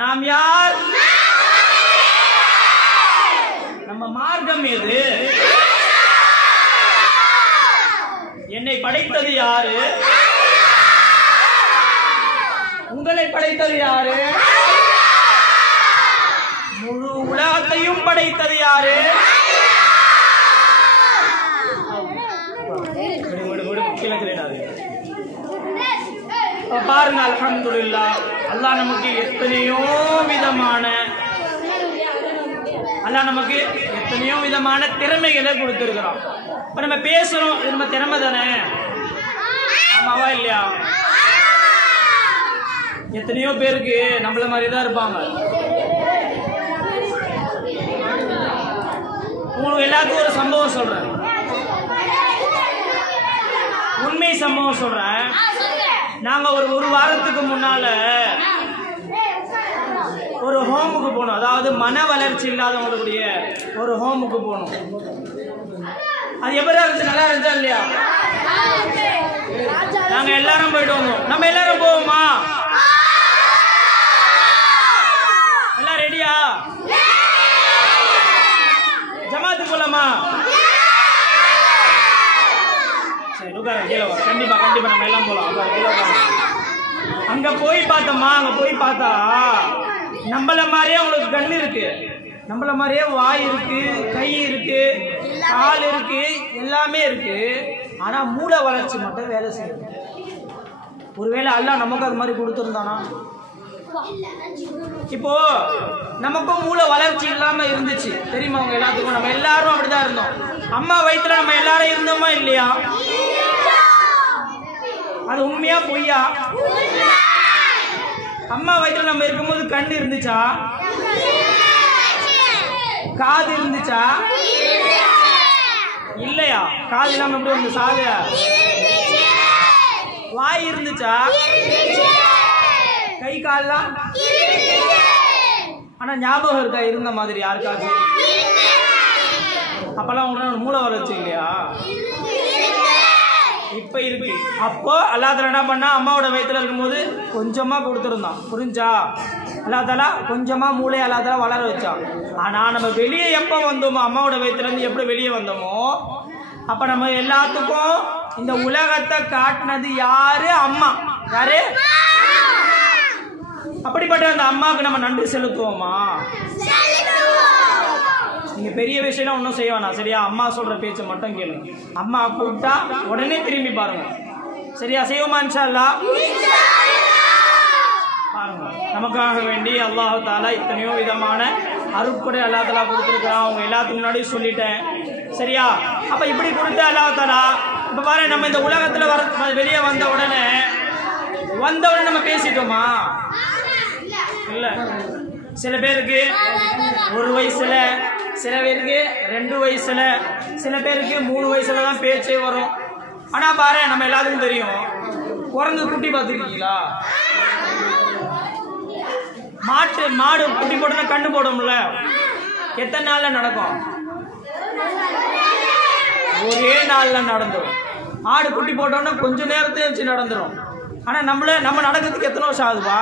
நாம் யார்? நம்ம மார்க்கம் எது? என்னை படைத்தது யாரு? உங்களை படைத்தது யாரு? முழு உலகத்தையும் படைத்தது யாரு? பாருங்க, அல்ஹம்துலில்லாஹ், அல்லாஹ் நமக்கு எத்தனையோ விதமான திறமைகளை கொடுத்திருக்கிறோம். இப்ப நம்ம பேசுறோம், இது நம்ம திறமை தானே? ஆமாவா இல்லையா? எத்தனையோ பேருக்கு நம்மள மாதிரி தான் இருப்பாங்க. உங்களுக்கு எல்லாத்துக்கும் ஒரு சம்பவம் சொல்றேன், உண்மை சம்பவம் சொல்றேன். நாங்க ஒரு வாரத்துக்கு முன்னால ஒரு ஹோமுக்கு போனோம். அதாவது மன வளர்ச்சி இல்லாதவங்களுடைய ஒரு ஹோமுக்கு போனோம். அது எப்படி இருந்துச்சு? நல்லா இருந்துச்சா இல்லையா? நாங்க எல்லாரும் போயிட்டு வந்தோம். நம்ம எல்லாரும் போவோமா? எல்லாம் ரெடியா? ஜமாத்து போலாமா? சரி, கண்டிப்பா நம்ம எல்லாம் போலாம். அங்க போய் பார்த்தோமா? அங்க போய் பார்த்தா நம்மள மாதிரியே அவங்களுக்கு கண்ணு இருக்கு, நம்மள மாதிரியே வாய் இருக்கு, கை இருக்கு, கால் இருக்கு, எல்லாமே இருக்கு. ஆனா மூளை வளர்ச்சி மட்டும் வேலை செய்யுது. ஒருவேளை அல்லாஹ் நமக்கு அது மாதிரி கொடுத்துருந்தானா? இப்போ நமக்கும் மூளை வளர்ச்சி இல்லாம இருந்துச்சு தெரியுமா? அவங்க எல்லாத்துக்கும் நம்ம எல்லாரும் அப்படிதான் இருந்தோம். அம்மா வயிற்றுல நம்ம எல்லாரும் இருந்தோமா இல்லையா? அது உண்மையா பொய்யா? அம்மா வயிற்றுல நம்ம இருக்கும்போது கண்ணு இருந்துச்சா? காது இருந்துச்சா? இல்லையா? காது இல்லாம எப்படி வந்து சாது? வாய் இருந்துச்சா? கை கால்லாம்? ஆனா ஞாபகம் இருக்கா இருந்த மாதிரி யாருக்காச்சும்? அப்பெல்லாம் உங்களுக்கு மூளை வளர்ச்சி இல்லையா? இப்ப இருக்கு. அப்போ அல்லாஹ் தஆலா என்ன பண்ணா? அம்மாவோட வயிற்றுல இருக்கும்போது கொஞ்சமா கொடுத்துருந்தான். புரிஞ்சா? அல்லாஹ் தஆலா கொஞ்சமா மூளை அல்லாஹ் தஆலா வளர வச்சான். ஆனா நம்ம வெளியே எப்போ வந்தோமோ, அம்மாவோட வயிற்றுல இருந்து எப்படி வெளியே வந்தோமோ, அப்ப நம்ம எல்லாத்துக்கும் இந்த உலகத்தை காட்டினது யாரு? அம்மா. யாரு? அப்படிப்பட்ட அந்த அம்மாவுக்கு நம்ம நன்றி செலுத்துவோமா? நீங்க பெரிய விஷயம் ஒன்றும் செய்ய வேணாம், சரியா? அம்மா சொல்ற பேச்சை மட்டும் கேளுங்க. அம்மா கூப்பிட்டா உடனே திரும்பி பாருங்க, சரியா? செய்வோமா? இன்ஷா அல்லாஹ். பாருங்க, நமக்காக வேண்டி அல்லாஹ் தஆலா எத்தனையோ விதமான அருட்கொடை அல்லாஹ் தஆலா கொடுத்துருக்கிறான். அவங்க எல்லாத்துக்கு முன்னாடி சொல்லிட்டேன், சரியா? அப்ப இப்படி கொடுத்த அல்லாஹ் தஆலா இப்ப பாரு, நம்ம இந்த உலகத்துல வெளியே வந்த உடனே நம்ம பேசிட்டோமா? இல்ல. சில பேருக்கு 1 வயசுல, சில பேருக்கு 2 வயசுல, சில பேருக்கு 3 வயசுல தான் பேச்சே வரும். ஆனா பாரு, நம்ம எல்லாத்துக்கும் தெரியும், குரங்கு குட்டி பார்த்துருக்கீங்களா? மாடு குட்டி போட்டோன்னா கண்ணு போடும்ல, எத்தனை நாள்ல நடக்கும்? ஒரே நாள்ல நடந்துடும். ஆடு குட்டி போட்டோன்னா கொஞ்ச நேரத்தையும் வச்சு நடந்துடும். ஆனா நம்ம நடக்கிறதுக்கு எத்தனை வருஷம் ஆகுதுப்பா?